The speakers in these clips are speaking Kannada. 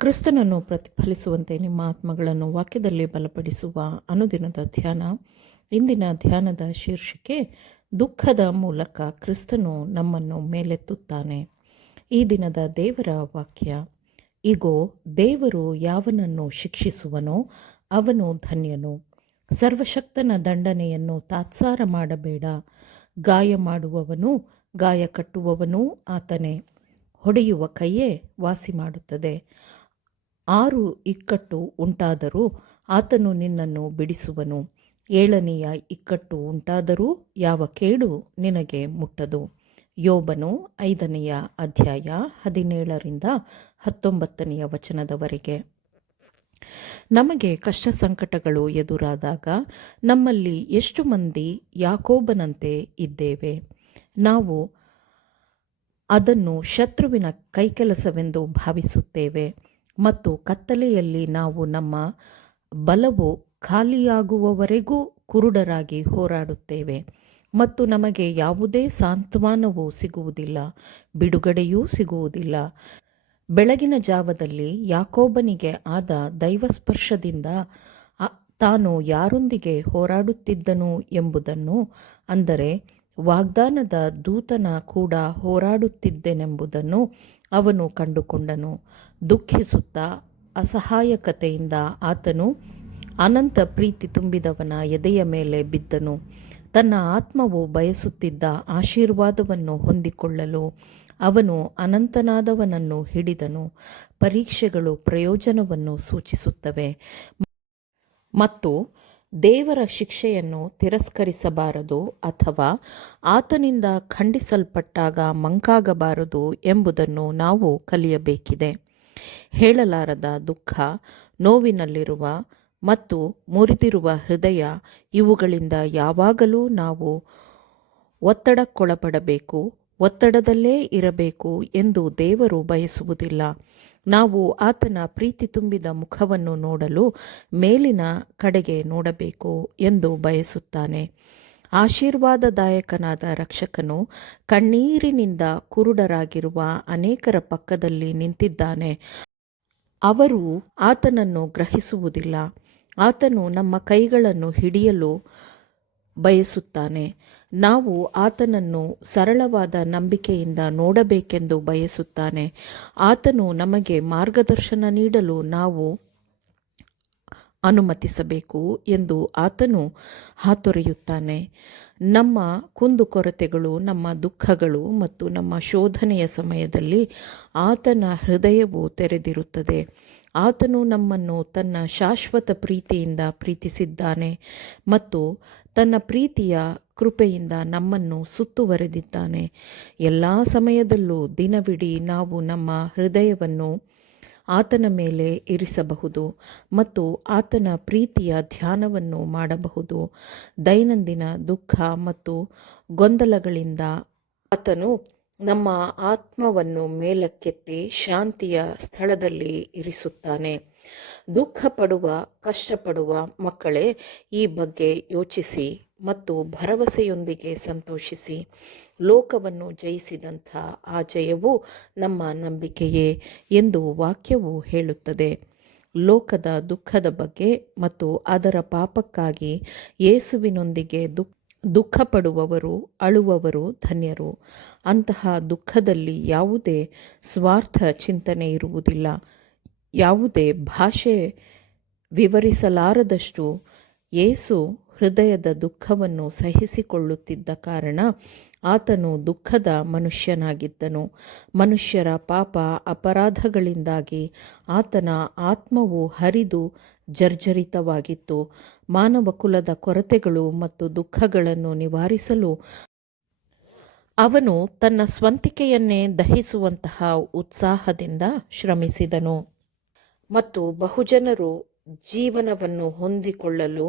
ಕ್ರಿಸ್ತನನ್ನು ಪ್ರತಿಫಲಿಸುವಂತೆ ನಿಮ್ಮ ಆತ್ಮಗಳನ್ನು ವಾಕ್ಯದಲ್ಲಿ ಬಲಪಡಿಸುವ ಅನುದಿನದ ಧ್ಯಾನ. ಇಂದಿನ ಧ್ಯಾನದ ಶೀರ್ಷಿಕೆ, ದುಃಖದ ಮೂಲಕ ಕ್ರಿಸ್ತನು ನಮ್ಮನ್ನು ಮೇಲೆತ್ತುತ್ತಾನೆ. ಈ ದಿನದ ದೇವರ ವಾಕ್ಯ, ಇಗೋ, ದೇವರು ಯಾವನನ್ನು ಶಿಕ್ಷಿಸುವನೋ ಅವನು ಧನ್ಯನು. ಸರ್ವಶಕ್ತನ ದಂಡನೆಯನ್ನು ತಾತ್ಸಾರ ಮಾಡಬೇಡ. ಗಾಯ ಮಾಡುವವನು, ಗಾಯ ಕಟ್ಟುವವನೂ ಆತನೇ. ಹೊಡೆಯುವ ಕೈಯೇ ವಾಸಿ ಮಾಡುತ್ತದೆ. 6 ಇಕ್ಕಟ್ಟು ಉಂಟಾದರೂ ಆತನು ನಿನ್ನನ್ನು ಬಿಡಿಸುವನು. 7ನೆಯ ಇಕ್ಕಟ್ಟು ಉಂಟಾದರೂ ಯಾವ ಕೇಡು ನಿನಗೆ ಮುಟ್ಟದು. ಯೋಬನು 5ನೆಯ ಅಧ್ಯಾಯ 17ರಿಂದ 19ನೆಯ ವಚನದವರೆಗೆ. ನಮಗೆ ಕಷ್ಟ ಸಂಕಟಗಳು ಎದುರಾದಾಗ ನಮ್ಮಲ್ಲಿ ಎಷ್ಟು ಮಂದಿ ಯಾಕೋಬನಂತೆ ಇದ್ದೇವೆ? ನಾವು ಅದನ್ನು ಶತ್ರುವಿನ ಕೈಕೆಲಸವೆಂದು ಭಾವಿಸುತ್ತೇವೆ ಮತ್ತು ಕತ್ತಲೆಯಲ್ಲಿ ನಾವು ನಮ್ಮ ಬಲವು ಖಾಲಿಯಾಗುವವರೆಗೂ ಕುರುಡರಾಗಿ ಹೋರಾಡುತ್ತೇವೆ ಮತ್ತು ನಮಗೆ ಯಾವುದೇ ಸಾಂತ್ವನವೂ ಸಿಗುವುದಿಲ್ಲ, ಬಿಡುಗಡೆಯೂ ಸಿಗುವುದಿಲ್ಲ. ಬೆಳಗಿನ ಜಾವದಲ್ಲಿ ಯಾಕೋಬನಿಗೆ ಆದ ದೈವಸ್ಪರ್ಶದಿಂದ ತಾನು ಯಾರೊಂದಿಗೆ ಹೋರಾಡುತ್ತಿದ್ದನು ಎಂಬುದನ್ನು, ಅಂದರೆ ವಾಗ್ದಾನದ ದೂತನ ಕೂಡ ಹೋರಾಡುತ್ತಿದ್ದೆನೆಂಬುದನ್ನು ಅವನು ಕಂಡುಕೊಂಡನು. ದುಃಖಿಸುತ್ತಾ ಅಸಹಾಯಕತೆಯಿಂದ ಆತನು ಅನಂತ ಪ್ರೀತಿ ತುಂಬಿದವನ ಎದೆಯ ಮೇಲೆ ಬಿದ್ದನು. ತನ್ನ ಆತ್ಮವು ಬಯಸುತ್ತಿದ್ದ ಆಶೀರ್ವಾದವನ್ನು ಹೊಂದಿಕೊಳ್ಳಲು ಅವನು ಅನಂತನಾದವನನ್ನು ಹಿಡಿದನು. ಪರೀಕ್ಷೆಗಳು ಪ್ರಯೋಜನವನ್ನು ಸೂಚಿಸುತ್ತವೆ ಮತ್ತು ದೇವರ ಶಿಕ್ಷೆಯನ್ನು ತಿರಸ್ಕರಿಸಬಾರದು ಅಥವಾ ಆತನಿಂದ ಖಂಡಿಸಲ್ಪಟ್ಟಾಗ ಮಂಕಾಗಬಾರದು ಎಂಬುದನ್ನು ನಾವು ಕಲಿಯಬೇಕಿದೆ. ಹೇಳಲಾರದ ದುಃಖ, ನೋವಿನಲ್ಲಿರುವ ಮತ್ತು ಮುರಿದಿರುವ ಹೃದಯ, ಇವುಗಳಿಂದ ಯಾವಾಗಲೂ ನಾವು ಒತ್ತಡಕ್ಕೊಳಪಡಬೇಕು, ಒತ್ತಡದಲ್ಲೇ ಇರಬೇಕು ಎಂದು ದೇವರು ಬಯಸುವುದಿಲ್ಲ. ನಾವು ಆತನ ಪ್ರೀತಿ ತುಂಬಿದ ಮುಖವನ್ನು ನೋಡಲು ಮೇಲಿನ ಕಡೆಗೆ ನೋಡಬೇಕು ಎಂದು ಬಯಸುತ್ತಾನೆ. ಆಶೀರ್ವಾದದಾಯಕನಾದ ರಕ್ಷಕನು ಕಣ್ಣೀರಿನಿಂದ ಕುರುಡರಾಗಿರುವ ಅನೇಕರ ಪಕ್ಕದಲ್ಲಿ ನಿಂತಿದ್ದಾನೆ. ಅವರು ಆತನನ್ನು ಗ್ರಹಿಸುವುದಿಲ್ಲ. ಆತನು ನಮ್ಮ ಕೈಗಳನ್ನು ಹಿಡಿಯಲು ಬಯಸುತ್ತಾನೆ. ನಾವು ಆತನನ್ನು ಸರಳವಾದ ನಂಬಿಕೆಯಿಂದ ನೋಡಬೇಕೆಂದು ಬಯಸುತ್ತಾನೆ. ಆತನು ನಮಗೆ ಮಾರ್ಗದರ್ಶನ ನೀಡಲು ನಾವು ಅನುಮತಿಸಬೇಕು ಎಂದು ಆತನು ಹಾತೊರೆಯುತ್ತಾನೆ. ನಮ್ಮ ಕುಂದುಕೊರತೆಗಳು, ನಮ್ಮ ದುಃಖಗಳು ಮತ್ತು ನಮ್ಮ ಶೋಧನೆಯ ಸಮಯದಲ್ಲಿ ಆತನ ಹೃದಯವು ತೆರೆದಿರುತ್ತದೆ. ಆತನು ನಮ್ಮನ್ನು ತನ್ನ ಶಾಶ್ವತ ಪ್ರೀತಿಯಿಂದ ಪ್ರೀತಿಸಿದ್ದಾನೆ ಮತ್ತು ತನ್ನ ಪ್ರೀತಿಯ ಕೃಪೆಯಿಂದ ನಮ್ಮನ್ನು ಸುತ್ತುವರೆದಿದ್ದಾನೆ. ಎಲ್ಲ ಸಮಯದಲ್ಲೂ ದಿನವಿಡೀ ನಾವು ನಮ್ಮ ಹೃದಯವನ್ನು ಆತನ ಮೇಲೆ ಇರಿಸಬಹುದು ಮತ್ತು ಆತನ ಪ್ರೀತಿಯ ಧ್ಯಾನವನ್ನು ಮಾಡಬಹುದು. ದೈನಂದಿನ ದುಃಖ ಮತ್ತು ಗೊಂದಲಗಳಿಂದ ಆತನು ನಮ್ಮ ಆತ್ಮವನ್ನು ಮೇಲಕ್ಕೆತ್ತಿ ಶಾಂತಿಯ ಸ್ಥಳದಲ್ಲಿ ಇರಿಸುತ್ತಾನೆ. ದುಃಖ ಪಡುವ, ಕಷ್ಟಪಡುವ ಮಕ್ಕಳೇ, ಈ ಬಗ್ಗೆ ಯೋಚಿಸಿ ಮತ್ತು ಭರವಸೆಯೊಂದಿಗೆ ಸಂತೋಷಿಸಿ. ಲೋಕವನ್ನು ಜಯಿಸಿದಂಥ ಆ ಜಯವು ನಮ್ಮ ನಂಬಿಕೆಯೇ ಎಂದು ವಾಕ್ಯವು ಹೇಳುತ್ತದೆ. ಲೋಕದ ದುಃಖದ ಬಗ್ಗೆ ಮತ್ತು ಅದರ ಪಾಪಕ್ಕಾಗಿ ಯೇಸುವಿನೊಂದಿಗೆ ದುಃಖ ಪಡುವವರು, ಅಳುವವರು ಧನ್ಯರು. ಅಂತಹ ದುಃಖದಲ್ಲಿ ಯಾವುದೇ ಸ್ವಾರ್ಥ ಚಿಂತನೆ ಇರುವುದಿಲ್ಲ. ಯಾವುದೇ ಭಾಷೆ ವಿವರಿಸಲಾರದಷ್ಟು ಯೇಸು ಹೃದಯದ ದುಃಖವನ್ನು ಸಹಿಸಿಕೊಳ್ಳುತ್ತಿದ್ದ ಕಾರಣ ಆತನು ದುಃಖದ ಮನುಷ್ಯನಾಗಿದ್ದನು. ಮನುಷ್ಯರ ಪಾಪ ಅಪರಾಧಗಳಿಂದಾಗಿ ಆತನ ಆತ್ಮವು ಹರಿದು ಜರ್ಜರಿತವಾಗಿತ್ತು. ಮಾನವ ಕುಲದ ಕೊರತೆಗಳು ಮತ್ತು ದುಃಖಗಳನ್ನು ನಿವಾರಿಸಲು ಅವನು ತನ್ನ ಸ್ವಂತಿಕೆಯನ್ನೇ ದಹಿಸುವಂತಹ ಉತ್ಸಾಹದಿಂದ ಶ್ರಮಿಸಿದನು ಮತ್ತು ಬಹುಜನರು ಜೀವನವನ್ನು ಹೊಂದಿಕೊಳ್ಳಲು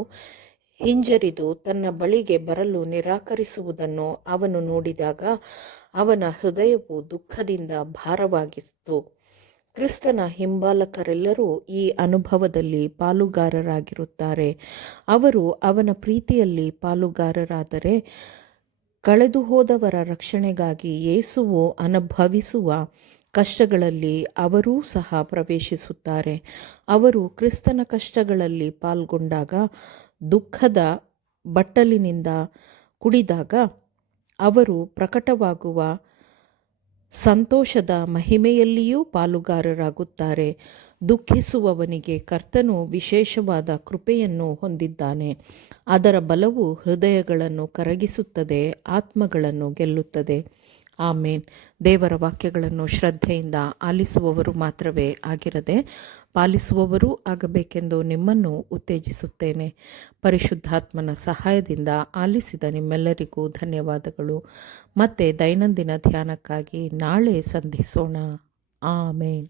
ಹಿಂಜರಿದು ತನ್ನ ಬಳಿಗೆ ಬರಲು ನಿರಾಕರಿಸುವುದನ್ನು ಅವನು ನೋಡಿದಾಗ ಅವನ ಹೃದಯವು ದುಃಖದಿಂದ ಭಾರವಾಗಿತ್ತು. ಕ್ರಿಸ್ತನ ಹಿಂಬಾಲಕರೆಲ್ಲರೂ ಈ ಅನುಭವದಲ್ಲಿ ಪಾಲುಗಾರರಾಗಿರುತ್ತಾರೆ. ಅವರು ಅವನ ಪ್ರೀತಿಯಲ್ಲಿ ಪಾಲುಗಾರರಾದರೆ ಕಳೆದು ಹೋದವರ ರಕ್ಷಣೆಗಾಗಿ ಯೇಸುವು ಅನುಭವಿಸುವ ಕಷ್ಟಗಳಲ್ಲಿ ಅವರೂ ಸಹ ಪ್ರವೇಶಿಸುತ್ತಾರೆ. ಅವರು ಕ್ರಿಸ್ತನ ಕಷ್ಟಗಳಲ್ಲಿ ಪಾಲ್ಗೊಂಡಾಗ, ದುಃಖದ ಬಟ್ಟಲಿನಿಂದ ಕುಡಿದಾಗ ಅವರು ಪ್ರಕಟವಾಗುವ ಸಂತೋಷದ ಮಹಿಮೆಯಲ್ಲಿಯೂ ಪಾಲುಗಾರರಾಗುತ್ತಾರೆ. ದುಃಖಿಸುವವನಿಗೆ ಕರ್ತನು ವಿಶೇಷವಾದ ಕೃಪೆಯನ್ನು ಹೊಂದಿದ್ದಾನೆ. ಅದರ ಬಲವು ಹೃದಯಗಳನ್ನು ಕರಗಿಸುತ್ತದೆ, ಆತ್ಮಗಳನ್ನು ಗೆಲ್ಲುತ್ತದೆ. ಆಮೇನ್. ದೇವರ ವಾಕ್ಯಗಳನ್ನು ಶ್ರದ್ಧೆಯಿಂದ ಆಲಿಸುವವರು ಮಾತ್ರವೇ ಆಗಿರದೆ ಪಾಲಿಸುವವರೂ ಆಗಬೇಕೆಂದು ನಿಮ್ಮನ್ನು ಉತ್ತೇಜಿಸುತ್ತೇನೆ. ಪರಿಶುದ್ಧಾತ್ಮನ ಸಹಾಯದಿಂದ ಆಲಿಸಿದ ನಿಮ್ಮೆಲ್ಲರಿಗೂ ಧನ್ಯವಾದಗಳು. ಮತ್ತೆ ದೈನಂದಿನ ಧ್ಯಾನಕ್ಕಾಗಿ ನಾಳೆ ಸಂಧಿಸೋಣ. ಆಮೇನ್.